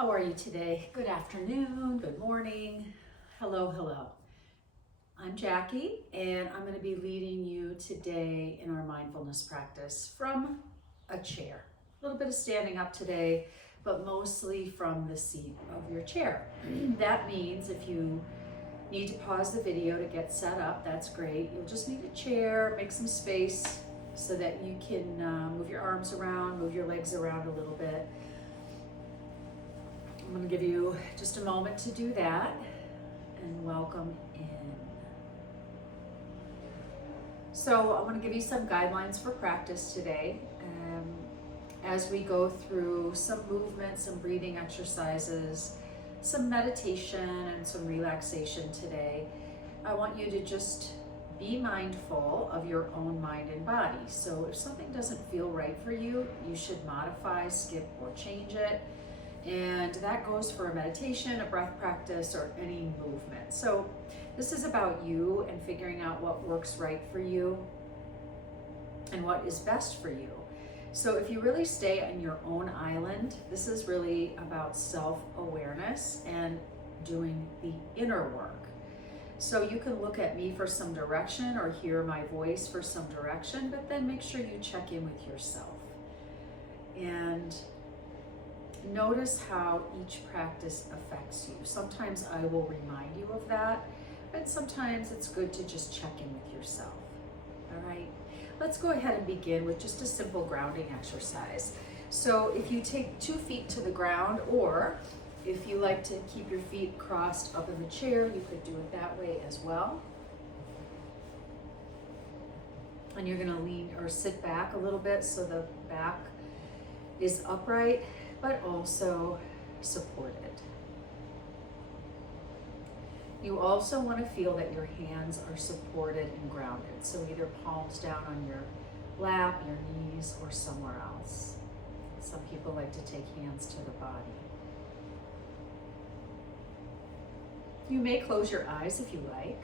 How are you today? Good afternoon, good morning. Hello, hello. I'm Jackie, and I'm going to be leading you today in our mindfulness practice from a chair. A little bit of standing up today, but mostly from the seat of your chair. That means if you need to pause the video to get set up, that's great. You'll just need a chair, make some space so that you can move your arms around, move your legs around a little bit. I'm going to give you just a moment to do that, and welcome in. So I want to give you some guidelines for practice today. As we go through some movement, some breathing exercises, some meditation and some relaxation today, I want you to just be mindful of your own mind and body. So if something doesn't feel right for you, you should modify, skip, or change it. And that goes for a meditation, a breath practice, or any movement. So this is about you and figuring out what works right for you and what is best for you. So if you really stay on your own island, this is really about self-awareness and doing the inner work. So you can look at me for some direction or hear my voice for some direction, but then make sure you check in with yourself. And notice how each practice affects you. Sometimes I will remind you of that, but sometimes it's good to just check in with yourself. All right, let's go ahead and begin with just a simple grounding exercise. So if you take 2 feet to the ground, or if you like to keep your feet crossed up in the chair, you could do it that way as well. And you're gonna lean or sit back a little bit so the back is upright, but also supported. You also want to feel that your hands are supported and grounded. So either palms down on your lap, your knees, or somewhere else. Some people like to take hands to the body. You may close your eyes if you like.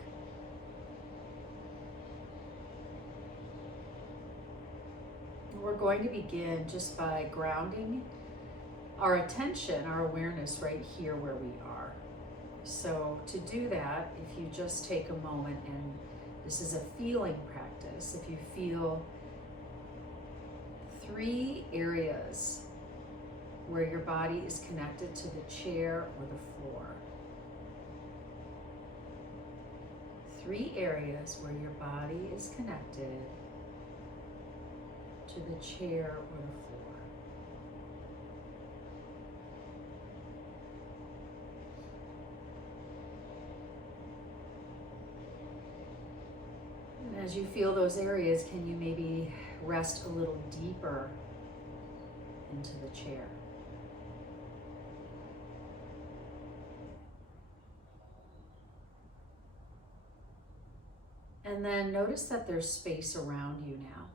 We're going to begin just by grounding our attention, our awareness right here where we are. So to do that, if you just take a moment, and this is a feeling practice, if you feel 3 areas where your body is connected to the chair or the floor. 3 areas where your body is connected to the chair or the floor. As you feel those areas, can you maybe rest a little deeper into the chair? And then notice that there's space around you now.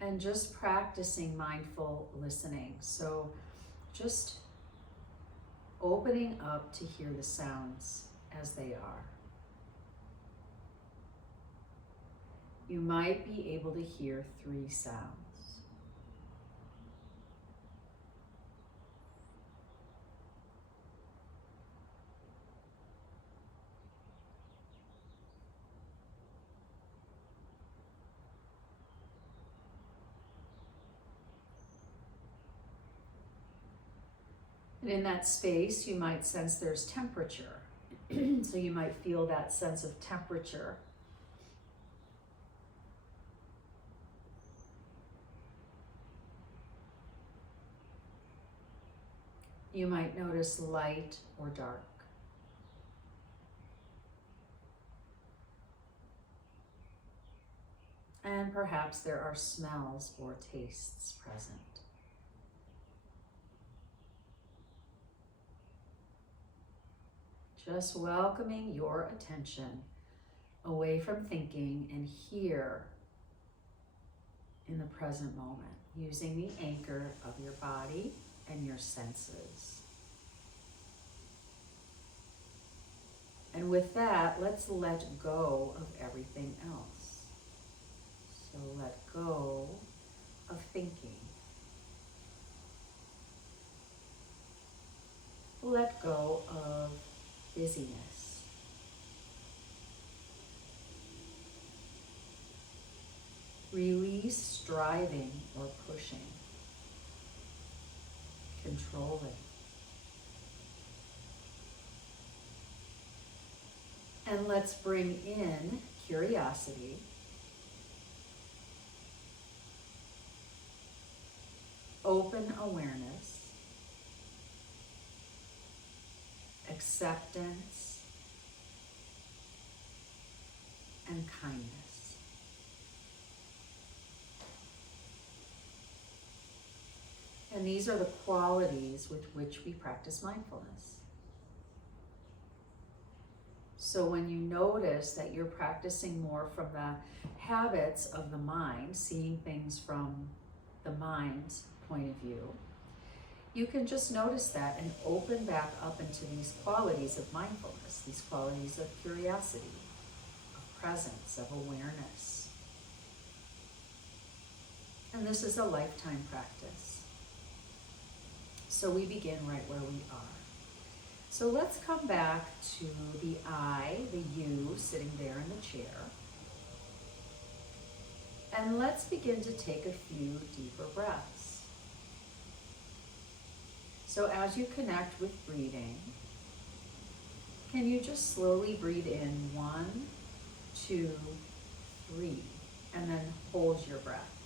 And just practicing mindful listening. So just opening up to hear the sounds as they are. You might be able to hear 3 sounds. And in that space, you might sense there's temperature. So you might feel that sense of temperature. You might notice light or dark. And perhaps there are smells or tastes present. Just welcoming your attention away from thinking and here in the present moment, using the anchor of your body and your senses. And with that, let's let go of everything else. So let go of thinking. driving or pushing, controlling. And let's bring in curiosity, open awareness, acceptance, and kindness. And these are the qualities with which we practice mindfulness. So when you notice that you're practicing more from the habits of the mind, seeing things from the mind's point of view, you can just notice that and open back up into these qualities of mindfulness, these qualities of curiosity, of presence, of awareness. And this is a lifetime practice. So we begin right where we are. So let's come back to the I, the you, sitting there in the chair. And let's begin to take a few deeper breaths. So as you connect with breathing, can you just slowly breathe in 1, 2, 3, and then hold your breath.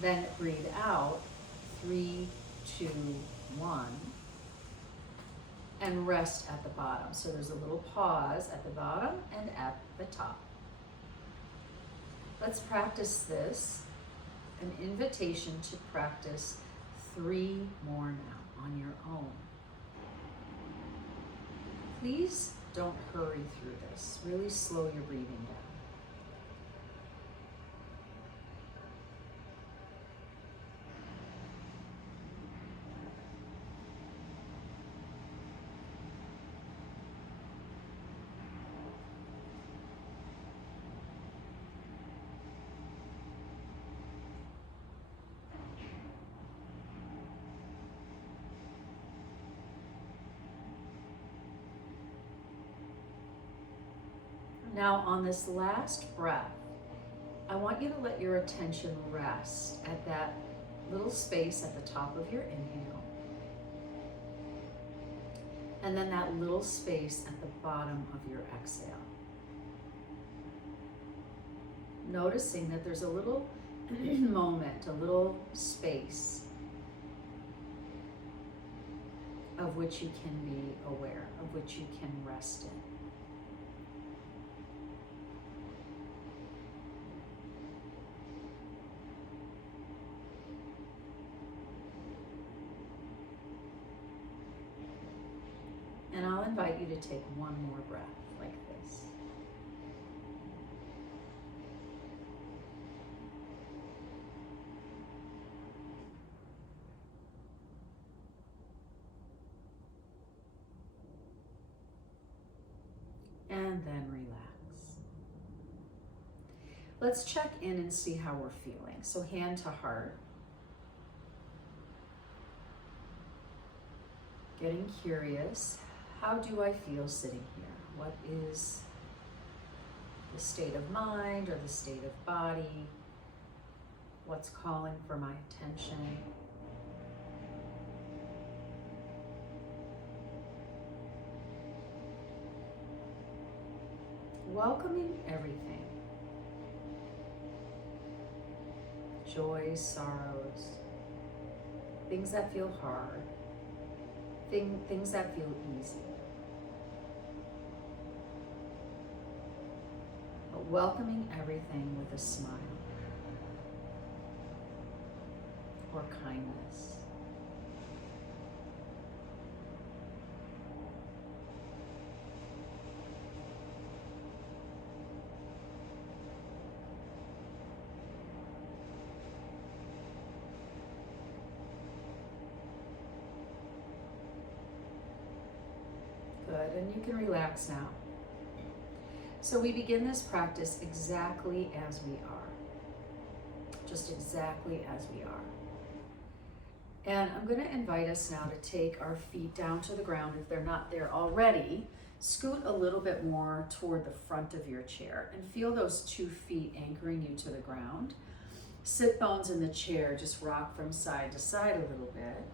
Then breathe out 3, 2, 1, and rest at the bottom. So there's a little pause at the bottom and at the top. Let's practice this, an invitation to practice 3 more now on your own. Please don't hurry through this. Really slow your breathing down. Now on this last breath, I want you to let your attention rest at that little space at the top of your inhale, and then that little space at the bottom of your exhale. Noticing that there's a little moment, a little space of which you can be aware, of which you can rest in. And I'll invite you to take one more breath like this. And then relax. Let's check in and see how we're feeling. So hand to heart. Getting curious. How do I feel sitting here? What is the state of mind or the state of body? What's calling for my attention? Welcoming everything. Joys, sorrows, things that feel hard, things that feel easy. But welcoming everything with a smile or kindness. Good, and you can relax now. So we begin this practice exactly as we are. Just exactly as we are. And I'm going to invite us now to take our feet down to the ground if they're not there already. Scoot a little bit more toward the front of your chair and feel those 2 feet anchoring you to the ground. Sit bones in the chair just rock from side to side a little bit.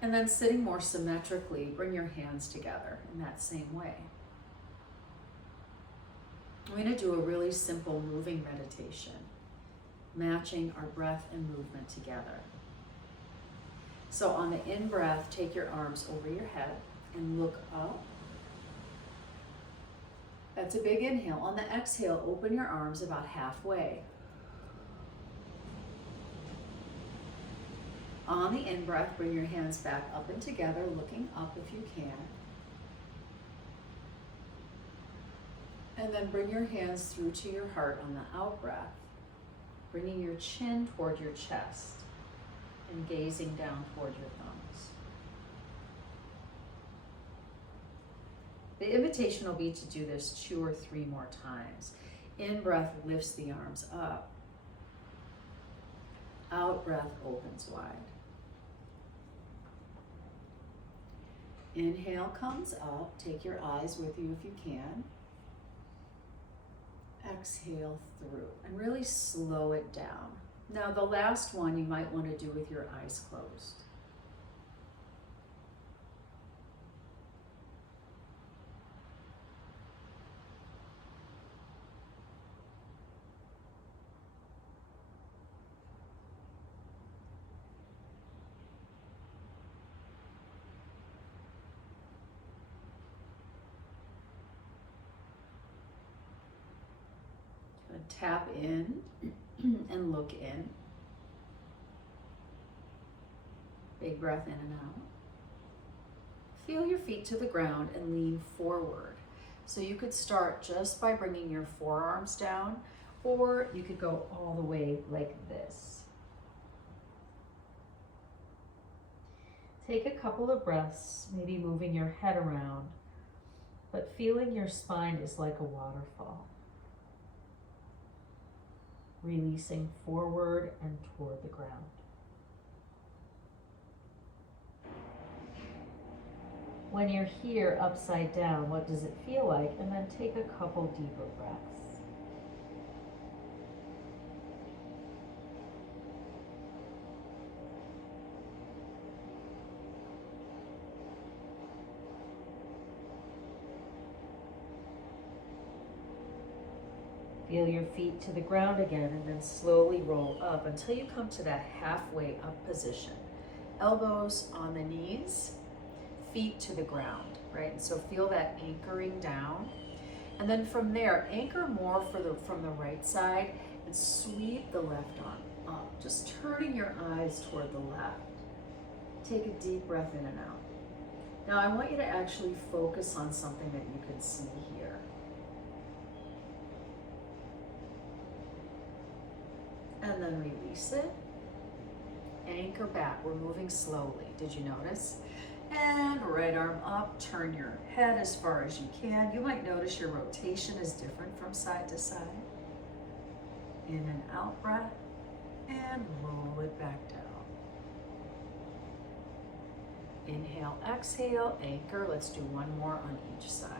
And then sitting more symmetrically, bring your hands together in that same way. We're going to do a really simple moving meditation, matching our breath and movement together. So on the in-breath, take your arms over your head and look up. That's a big inhale. On the exhale, open your arms about halfway. On the in-breath, bring your hands back up and together, looking up if you can. And then bring your hands through to your heart on the out-breath, bringing your chin toward your chest and gazing down toward your thumbs. The invitation will be to do this 2 or 3 more times. In-breath lifts the arms up. Out-breath opens wide. Inhale comes up. Take your eyes with you if you can. Exhale through and really slow it down. Now the last one you might want to do with your eyes closed. Tap in and look in. Big breath in and out. Feel your feet to the ground and lean forward. So you could start just by bringing your forearms down, or you could go all the way like this. Take a couple of breaths, maybe moving your head around, but feeling your spine is like a waterfall. Releasing forward and toward the ground. When you're here upside down, what does it feel like? And then take a couple deeper breaths. Feel your feet to the ground again and then slowly roll up until you come to that halfway up position. Elbows on the knees, feet to the ground, right? And so feel that anchoring down. And then from there, anchor more from the right side and sweep the left arm up, just turning your eyes toward the left. Take a deep breath in and out. Now I want you to actually focus on something that you can see here. And then release it. Anchor back. We're moving slowly. Did you notice? And right arm up. Turn your head as far as you can. You might notice your rotation is different from side to side. In and out breath. And roll it back down. Inhale, exhale, anchor. Let's do one more on each side.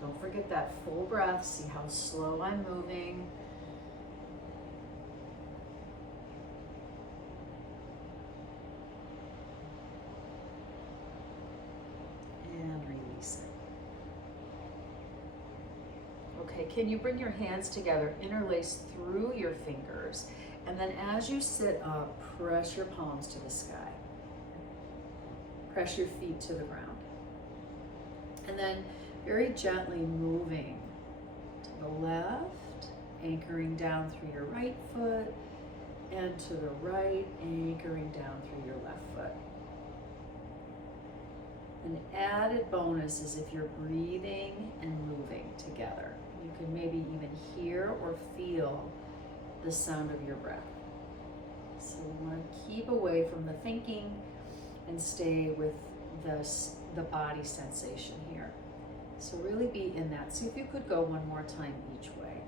Don't forget that full breath. See how slow I'm moving. And release it. Okay, can you bring your hands together, interlace through your fingers, and then as you sit up, press your palms to the sky. Press your feet to the ground. And then very gently moving to the left, anchoring down through your right foot, and to the right, anchoring down through your left foot. An added bonus is if you're breathing and moving together. You can maybe even hear or feel the sound of your breath. So we want to keep away from the thinking and stay with the body sensation here. So really be in that. See if you could go one more time each way.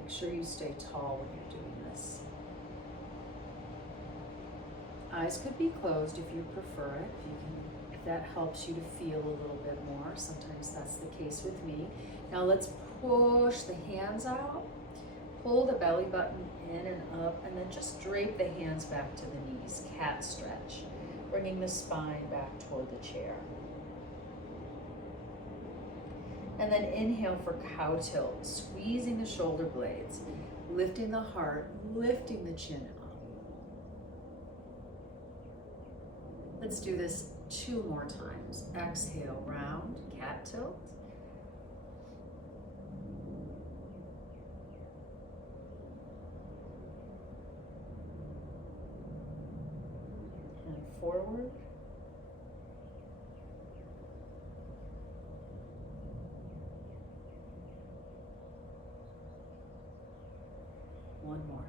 Make sure you stay tall when you're doing this. Eyes could be closed if you prefer it. If that helps you to feel a little bit more. Sometimes that's the case with me. Now let's push the hands out. Pull the belly button in and up, and then just drape the hands back to the knees. Cat stretch, bringing the spine back toward the chair. And then inhale for cow tilt, squeezing the shoulder blades, lifting the heart, lifting the chin up. Let's do this 2 more times. Exhale, round, cat tilt. And forward. One more.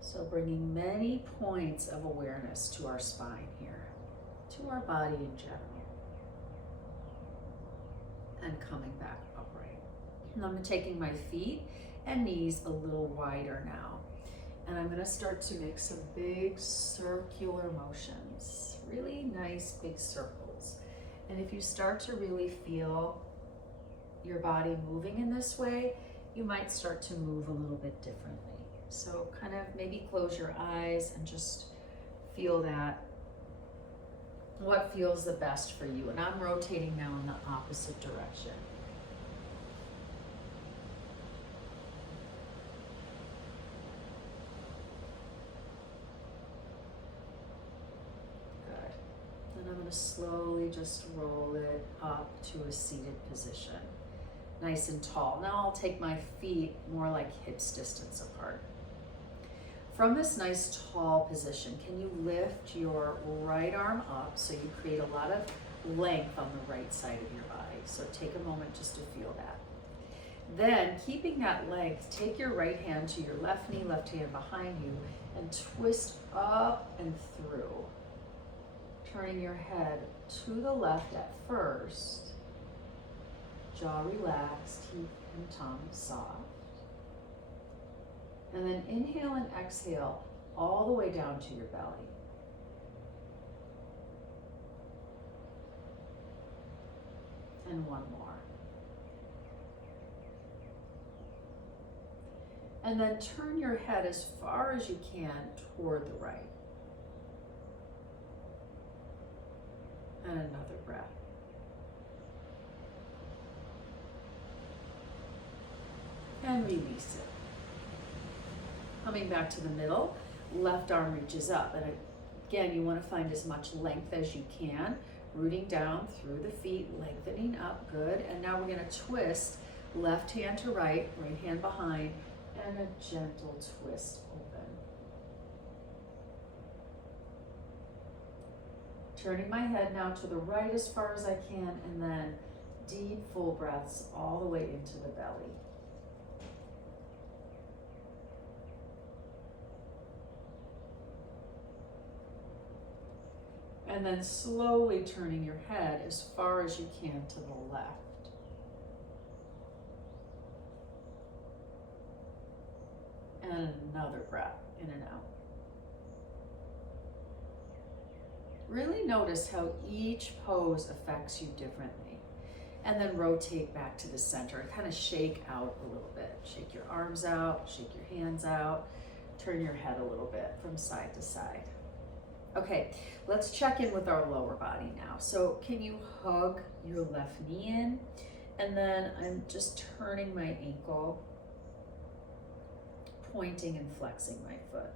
So bringing many points of awareness to our spine here, to our body in general, and coming back upright. And I'm taking my feet and knees a little wider now. And I'm gonna start to make some big circular motions, really nice big circles. And if you start to really feel your body moving in this way, you might start to move a little bit differently. So kind of maybe close your eyes and just feel that, what feels the best for you. And I'm rotating now in the opposite direction. Good. Then I'm going to slowly just roll it up to a seated position. Nice and tall. Now I'll take my feet more like hips distance apart. From this nice tall position, can you lift your right arm up so you create a lot of length on the right side of your body? So take a moment just to feel that. Then, keeping that length, take your right hand to your left knee, left hand behind you, and twist up and through. Turning your head to the left at first. Jaw relaxed, teeth and tongue soft. And then inhale and exhale all the way down to your belly. And one more. And then turn your head as far as you can toward the right. And another breath. And release it. Coming back to the middle, left arm reaches up. And again, you want to find as much length as you can, rooting down through the feet, lengthening up, good. And now we're going to twist left hand to right, right hand behind, and a gentle twist open. Turning my head now to the right as far as I can, and then deep full breaths all the way into the belly. And then slowly turning your head as far as you can to the left. And another breath in and out. Really notice how each pose affects you differently. And then rotate back to the center and kind of shake out a little bit. Shake your arms out, shake your hands out, turn your head a little bit from side to side. Okay, let's check in with our lower body now. So can you hug your left knee in? And then I'm just turning my ankle, pointing and flexing my foot.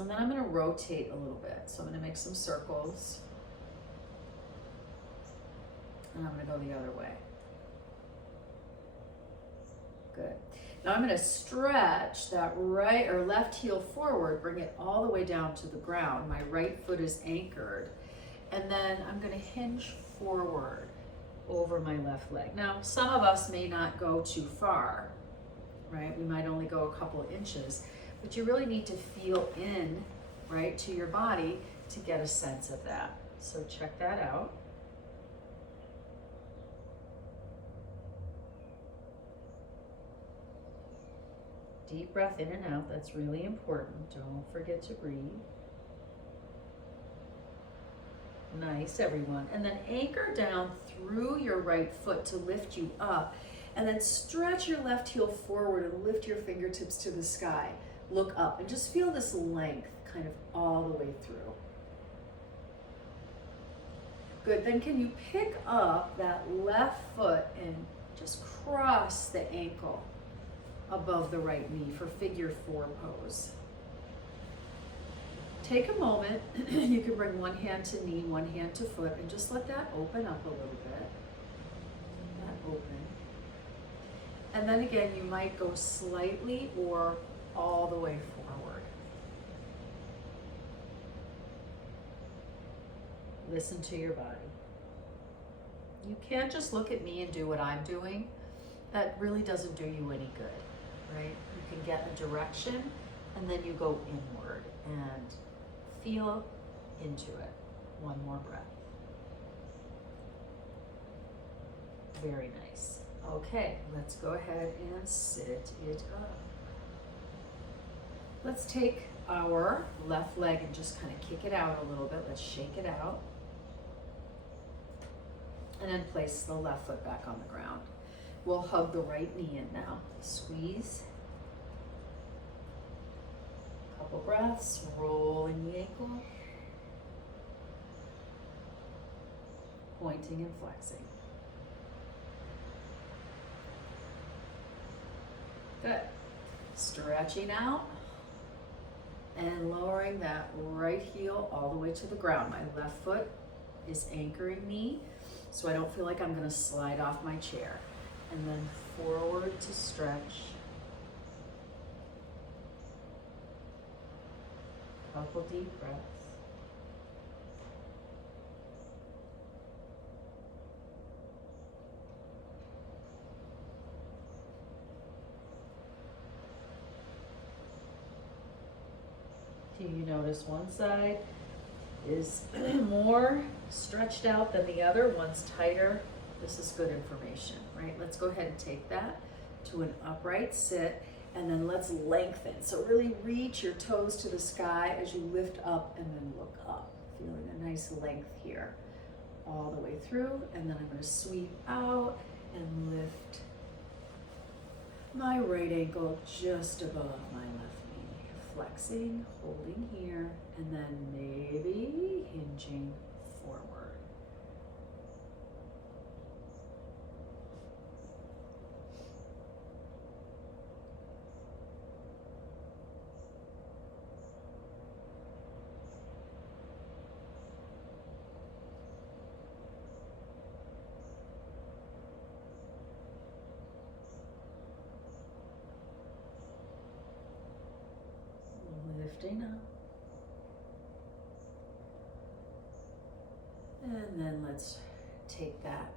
And then I'm going to rotate a little bit. So I'm going to make some circles. And I'm going to go the other way. Good. Now I'm going to stretch that right or left heel forward, bring it all the way down to the ground. My right foot is anchored. And then I'm gonna hinge forward over my left leg. Now, some of us may not go too far, right? We might only go a couple of inches, but you really need to feel in, right, to your body to get a sense of that. So check that out. Deep breath in and out, that's really important. Don't forget to breathe. Nice, everyone. And then anchor down through your right foot to lift you up. And then stretch your left heel forward and lift your fingertips to the sky. Look up and just feel this length kind of all the way through. Good, then can you pick up that left foot and just cross the ankle above the right knee for figure 4 pose. Take a moment, you can bring one hand to knee, one hand to foot, and just let that open up a little bit. That open. And then again, you might go slightly or all the way forward. Listen to your body. You can't just look at me and do what I'm doing. That really doesn't do you any good, right? You can get a direction and then you go inward and feel into it. One more breath. Very nice. Okay, let's go ahead and sit it up. Let's take our left leg and just kind of kick it out a little bit. Let's shake it out. And then place the left foot back on the ground. We'll hug the right knee in now. Squeeze. Couple breaths, rolling the ankle. Pointing and flexing. Good. Stretching out and lowering that right heel all the way to the ground. My left foot is anchoring me, so I don't feel like I'm gonna slide off my chair. And then forward to stretch. Couple deep breaths. Do you notice one side is more stretched out than the other? One's tighter. This is good information, right? Let's go ahead and take that to an upright sit, and then let's lengthen. So really reach your toes to the sky as you lift up and then look up. Feeling a nice length here all the way through, and then I'm going to sweep out and lift my right ankle just above my left knee. Flexing, holding here, and then maybe hinging forward. Lifting up. And then let's take that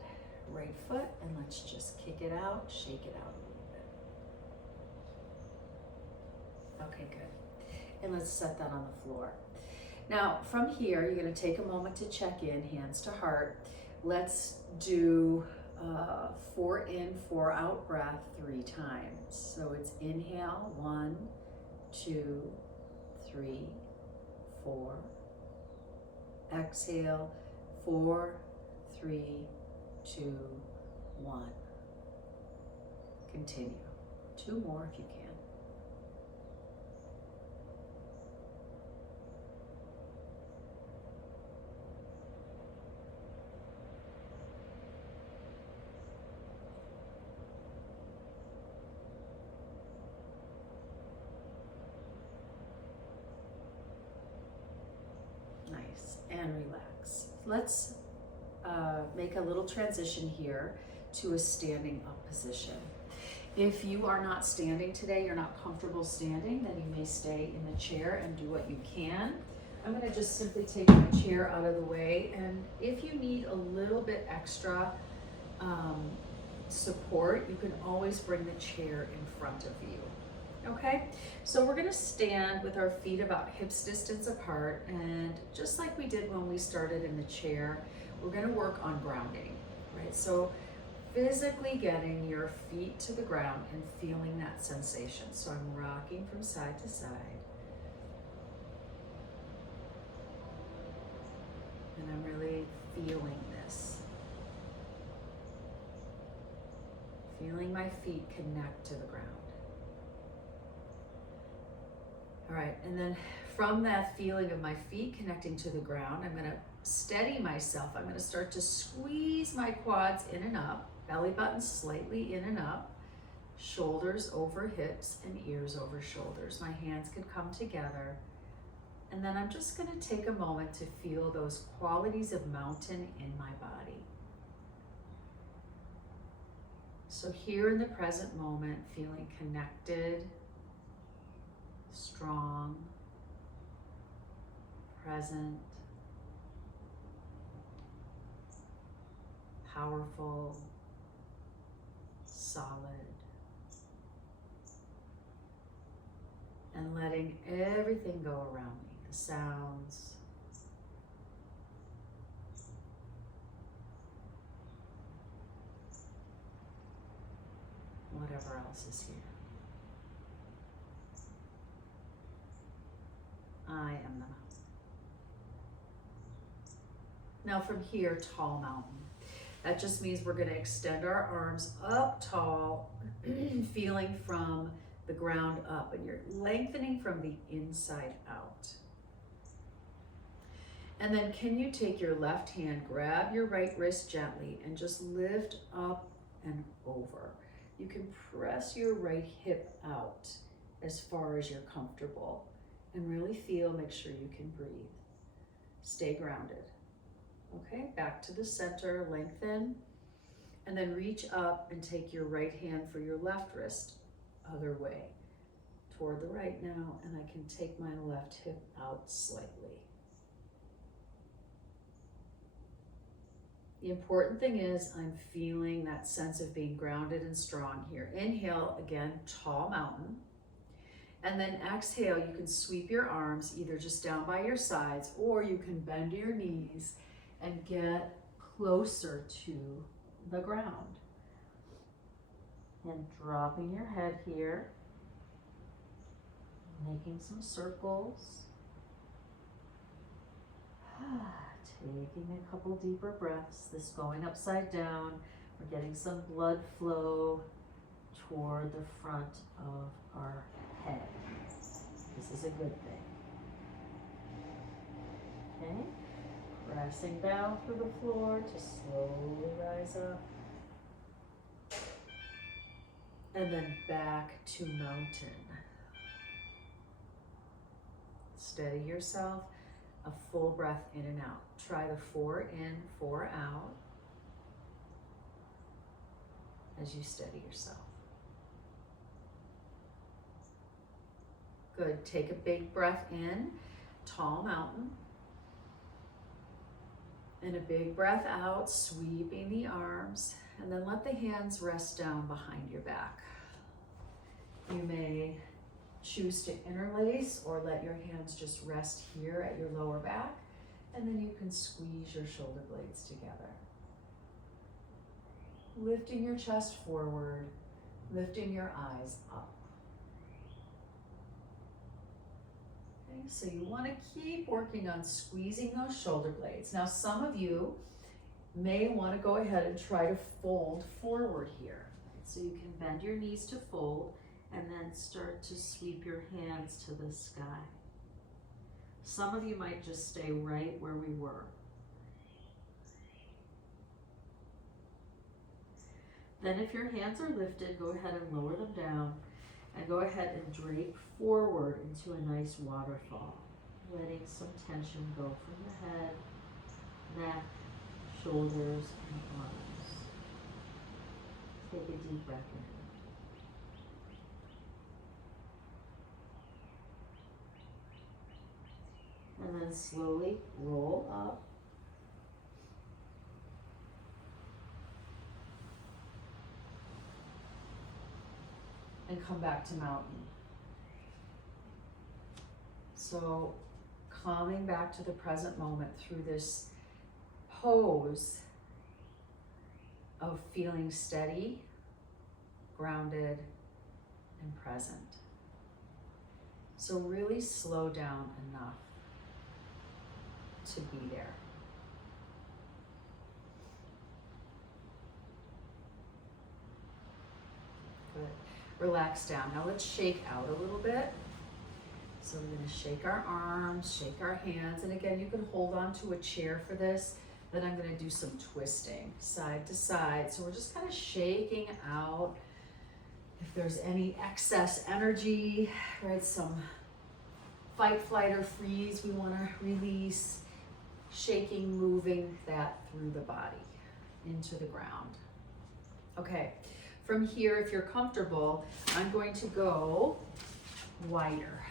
right foot and let's just kick it out, shake it out a little bit. Okay, good. And let's set that on the floor. Now, from here, you're going to take a moment to check in, hands to heart. Let's do 4 in, 4 out breath 3 times. So it's inhale, 1, 2, 3, 4. Exhale, 4, 3, 2, 1. Continue. 2 more if you can. Nice, and relax. Let's make a little transition here to a standing up position. If you are not standing today, you're not comfortable standing, then you may stay in the chair and do what you can. I'm gonna just simply take my chair out of the way, and if you need a little bit extra support, you can always bring the chair in front of you. Okay, so we're gonna stand with our feet about hips distance apart, and just like we did when we started in the chair, we're gonna work on grounding, right? So physically getting your feet to the ground and feeling that sensation. So I'm rocking from side to side. And I'm really feeling this. Feeling my feet connect to the ground. All right, and then from that feeling of my feet connecting to the ground, I'm gonna steady myself. I'm gonna start to squeeze my quads in and up, belly button slightly in and up, shoulders over hips and ears over shoulders. My hands can come together. And then I'm just gonna take a moment to feel those qualities of mountain in my body. So here in the present moment, feeling connected, strong, present, powerful, solid, and letting everything go around me, the sounds, whatever else is here. I am the mountain. Now from here, tall mountain. That just means we're gonna extend our arms up tall, feeling from the ground up, and you're lengthening from the inside out. And then can you take your left hand, grab your right wrist gently, and just lift up and over. You can press your right hip out as far as you're comfortable, and really feel, make sure you can breathe. Stay grounded. Okay, back to the center, lengthen, and then reach up and take your right hand for your left wrist, other way, toward the right now, and I can take my left hip out slightly. The important thing is I'm feeling that sense of being grounded and strong here. Inhale, again, tall mountain. And then exhale, you can sweep your arms either just down by your sides, or you can bend your knees and get closer to the ground. And dropping your head here, making some circles. Taking a couple deeper breaths, this going upside down. We're getting some blood flow toward the front of our head. This is a good thing. Okay, pressing down through the floor to slowly rise up. And then back to mountain. Steady yourself, a full breath in and out. Try the 4 in, 4 out as you steady yourself. Good, take a big breath in, tall mountain. And a big breath out, sweeping the arms, and then let the hands rest down behind your back. You may choose to interlace or let your hands just rest here at your lower back, and then you can squeeze your shoulder blades together. Lifting your chest forward, lifting your eyes up. Okay, so you want to keep working on squeezing those shoulder blades. Now, some of you may want to go ahead and try to fold forward here. So you can bend your knees to fold and then start to sweep your hands to the sky. Some of you might just stay right where we were. Then if your hands are lifted, go ahead and lower them down and go ahead and drape forward into a nice waterfall, letting some tension go from the head, neck, shoulders, and arms. Take a deep breath in. And and then slowly roll up. And come back to mountain. So calming back to the present moment through this pose of feeling steady, grounded, and present. So really slow down enough to be there. Good. Relax down. Now let's shake out a little bit. So we're going to shake our arms, shake our hands, and again, you can hold on to a chair for this. Then I'm going to do some twisting side to side. So we're just kind of shaking out if there's any excess energy, right? Some fight, flight, or freeze we want to release. Shaking, moving that through the body into the ground. Okay, from here, if you're comfortable, I'm going to go wider.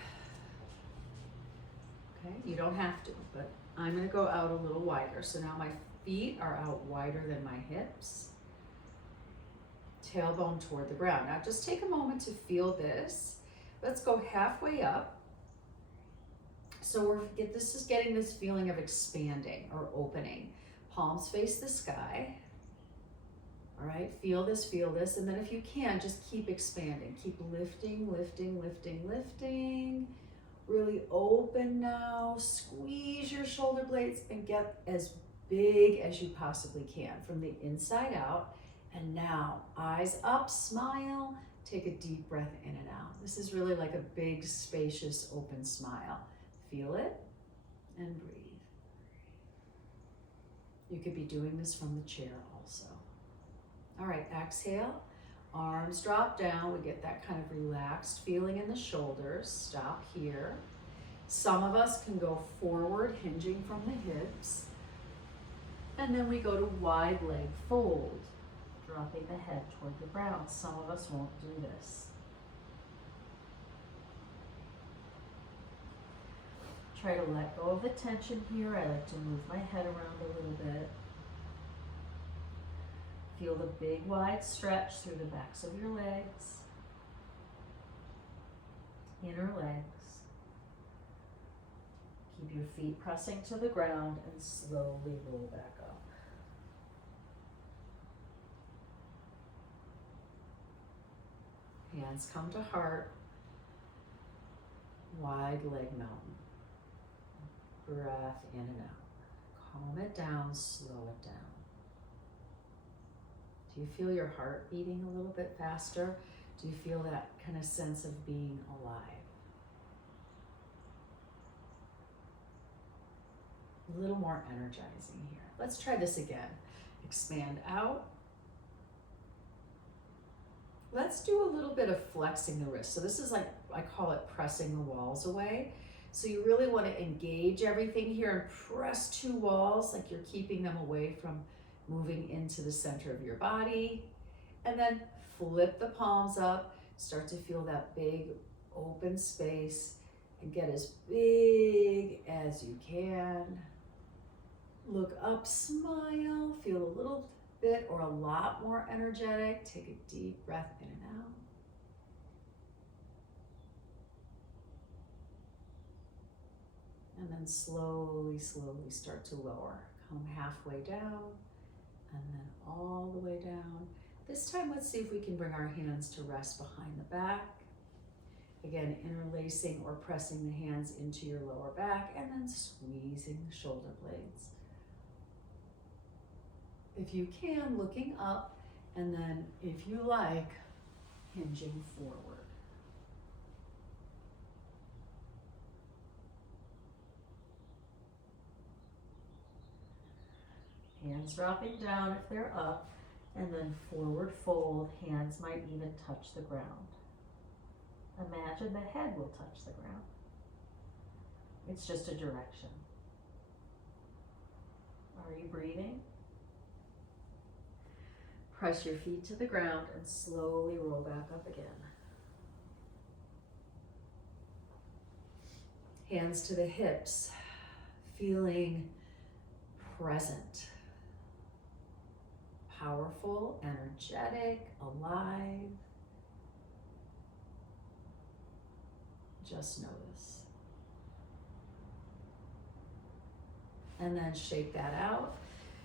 Okay, you don't have to, but I'm going to go out a little wider. So now my feet are out wider than my hips. Tailbone toward the ground. Now just take a moment to feel this. Let's go halfway up. So this is getting this feeling of expanding or opening. Palms face the sky. All right, feel this, and then if you can, just keep expanding. Keep lifting, lifting, lifting, lifting. Really open now. Squeeze your shoulder blades and get as big as you possibly can from the inside out. And now, eyes up, smile. Take a deep breath in and out. This is really like a big, spacious, open smile. Feel it and breathe. You could be doing this from the chair also. All right, exhale, arms drop down. We get that kind of relaxed feeling in the shoulders. Stop here. Some of us can go forward, hinging from the hips. And then we go to wide leg fold, dropping the head toward the ground. Some of us won't do this. Try to let go of the tension here. I like to move my head around a little bit. Feel the big wide stretch through the backs of your legs, inner legs. Keep your feet pressing to the ground and slowly roll back up. Hands come to heart, wide leg mountain. Breath in and out. Calm it down, slow it down. Do you feel your heart beating a little bit faster? Do you feel that kind of sense of being alive? A little more energizing here. Let's try this again. Expand out. Let's do a little bit of flexing the wrist. So this is like, I call it pressing the walls away. So you really want to engage everything here and press two walls like you're keeping them away from moving into the center of your body. And then flip the palms up. Start to feel that big open space and get as big as you can. Look up, smile, feel a little bit or a lot more energetic. Take a deep breath in and out. And then slowly, slowly start to lower. Come halfway down and then all the way down. This time, let's see if we can bring our hands to rest behind the back. Again, interlacing or pressing the hands into your lower back and then squeezing the shoulder blades. If you can, looking up, and then if you like, hinging forward. Hands dropping down if they're up, and then forward fold. Hands might even touch the ground. Imagine the head will touch the ground. It's just a direction. Are you breathing? Press your feet to the ground and slowly roll back up again. Hands to the hips. feeling present, powerful, energetic, alive. Just notice. And then shake that out.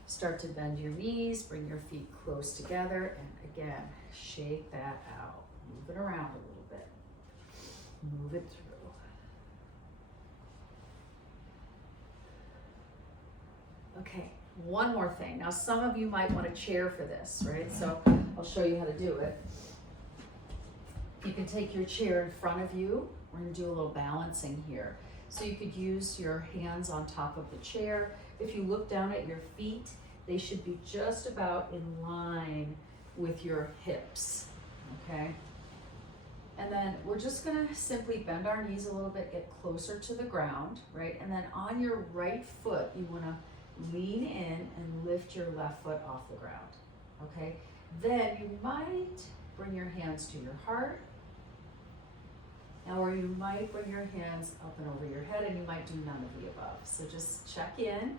Start to bend your knees, bring your feet close together, and again, shake that out. Move it around a little bit. Move it through. Okay, one more thing. Now, some of you might want a chair for this, right? So I'll show you how to do it. You can take your chair in front of you. We're gonna do a little balancing here. So you could use your hands on top of the chair. If you look down at your feet, they should be just about in line with your hips, okay? And then we're just gonna simply bend our knees a little bit, get closer to the ground, right? And then on your right foot, you wanna lean in and lift your left foot off the ground, okay? Then you might bring your hands to your heart, or you might bring your hands up and over your head, and you might do none of the above. So just check in,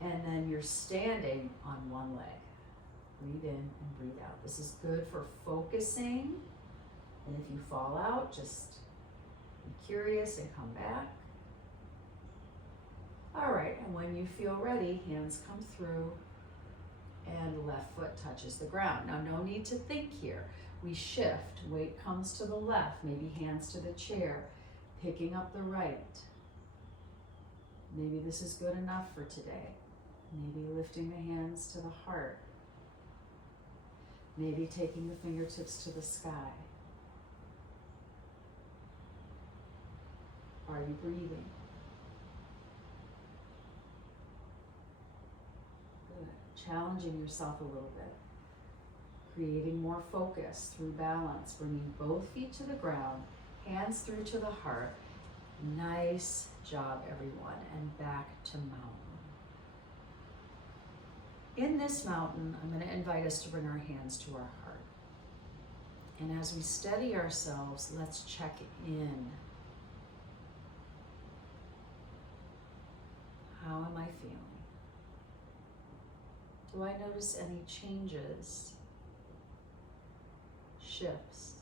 and then you're standing on one leg. Breathe in and breathe out. This is good for focusing, and if you fall out, just be curious and come back. All right, and when you feel ready, hands come through, and left foot touches the ground. Now, no need to think here. We shift, weight comes to the left, maybe hands to the chair, picking up the right. Maybe this is good enough for today. Maybe lifting the hands to the heart. Maybe taking the fingertips to the sky. Are you breathing? Good. Challenging yourself a little bit. Creating more focus through balance, bringing both feet to the ground, hands through to the heart. Nice job, everyone, and back to mountain. In this mountain, I'm going to invite us to bring our hands to our heart. And as we steady ourselves, let's check in. How am I feeling? Do I notice any changes? Shifts.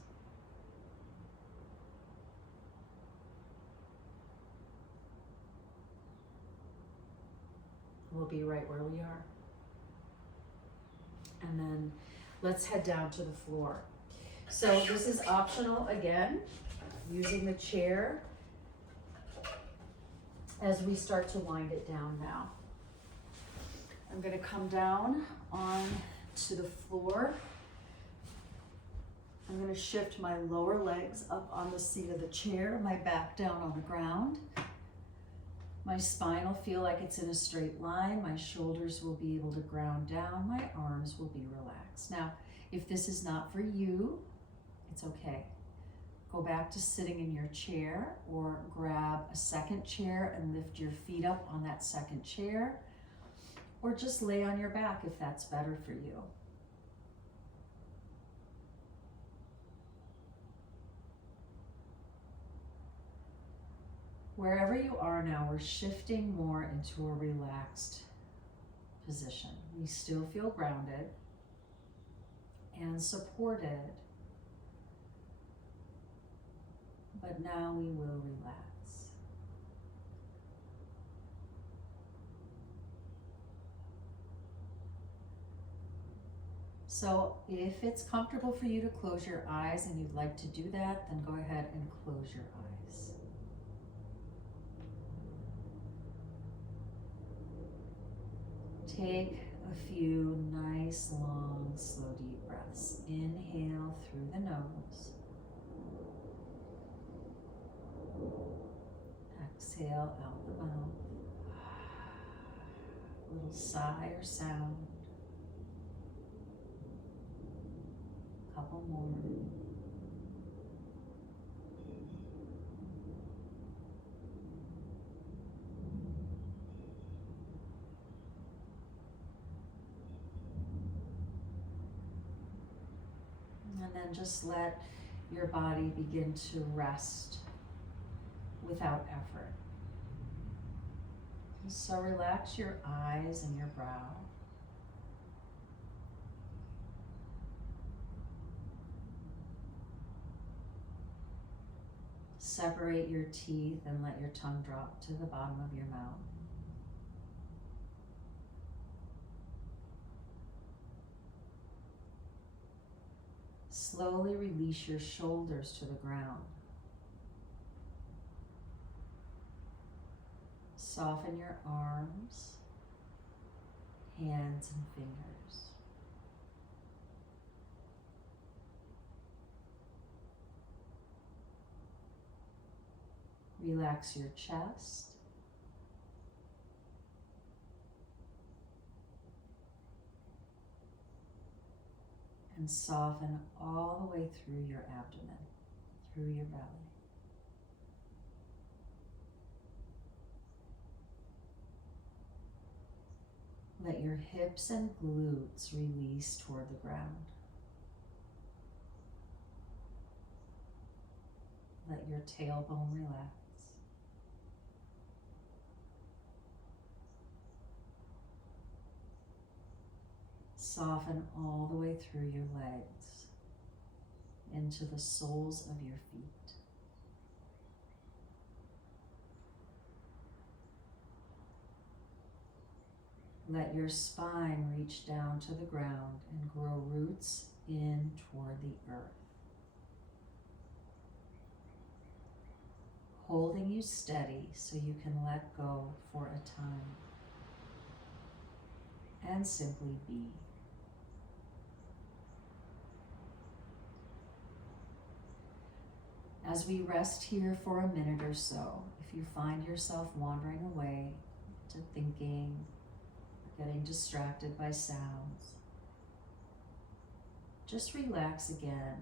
We'll be right where we are. And then let's head down to the floor. So this is optional again, using the chair as we start to wind it down now. I'm going to come down on to the floor. I'm going to shift my lower legs up on the seat of the chair, my back down on the ground. My spine will feel like it's in a straight line. My shoulders will be able to ground down. My arms will be relaxed. Now, if this is not for you, it's okay. Go back to sitting in your chair or grab a second chair and lift your feet up on that second chair, or just lay on your back if that's better for you. Wherever you are now, we're shifting more into a relaxed position. We still feel grounded and supported, but now we will relax. So if it's comfortable for you to close your eyes and you'd like to do that, then go ahead and close your eyes. Take a few nice, long, slow, deep breaths. Inhale through the nose. Exhale out the mouth. A little sigh or sound. Couple more. And then just let your body begin to rest without effort. So relax your eyes and your brow. Separate your teeth and let your tongue drop to the bottom of your mouth. Slowly release your shoulders to the ground. Soften your arms, hands, and fingers. Relax your chest. And soften all the way through your abdomen, through your belly. Let your hips and glutes release toward the ground. Let your tailbone relax. Soften all the way through your legs into the soles of your feet. Let your spine reach down to the ground and grow roots in toward the earth. Holding you steady so you can let go for a time and simply be. As we rest here for a minute or so, if you find yourself wandering away to thinking, getting distracted by sounds, just relax again.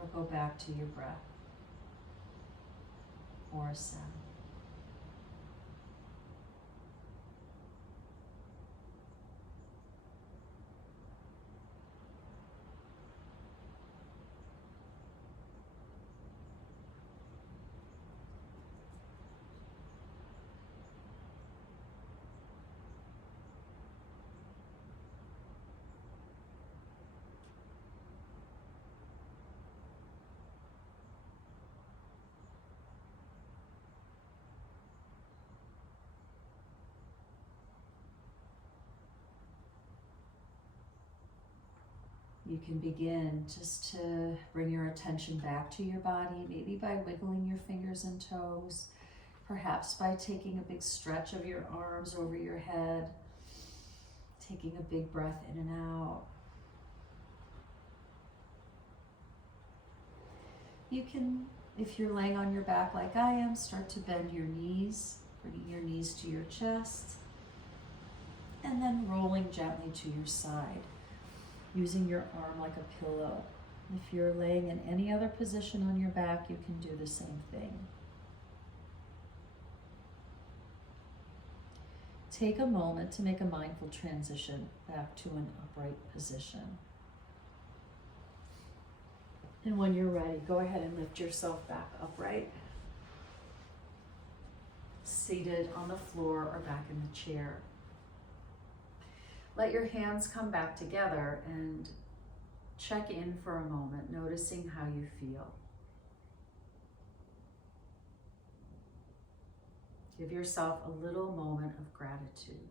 Or go back to your breath or a sound. You can begin just to bring your attention back to your body, maybe by wiggling your fingers and toes, perhaps by taking a big stretch of your arms over your head, taking a big breath in and out. You can, if you're laying on your back like I am, start to bend your knees, bringing your knees to your chest, and then rolling gently to your side, using your arm like a pillow. If you're laying in any other position on your back, you can do the same thing. Take a moment to make a mindful transition back to an upright position. And when you're ready, go ahead and lift yourself back upright, seated on the floor or back in the chair. Let your hands come back together and check in for a moment, noticing how you feel. Give yourself a little moment of gratitude.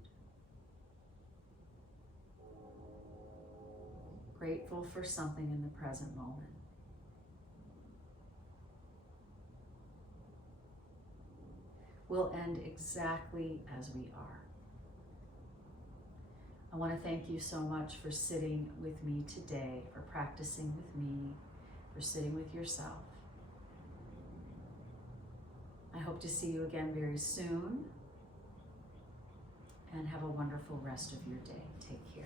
Grateful for something in the present moment. We'll end exactly as we are. I want to thank you so much for sitting with me today, for practicing with me, for sitting with yourself. I hope to see you again very soon, and have a wonderful rest of your day. Take care.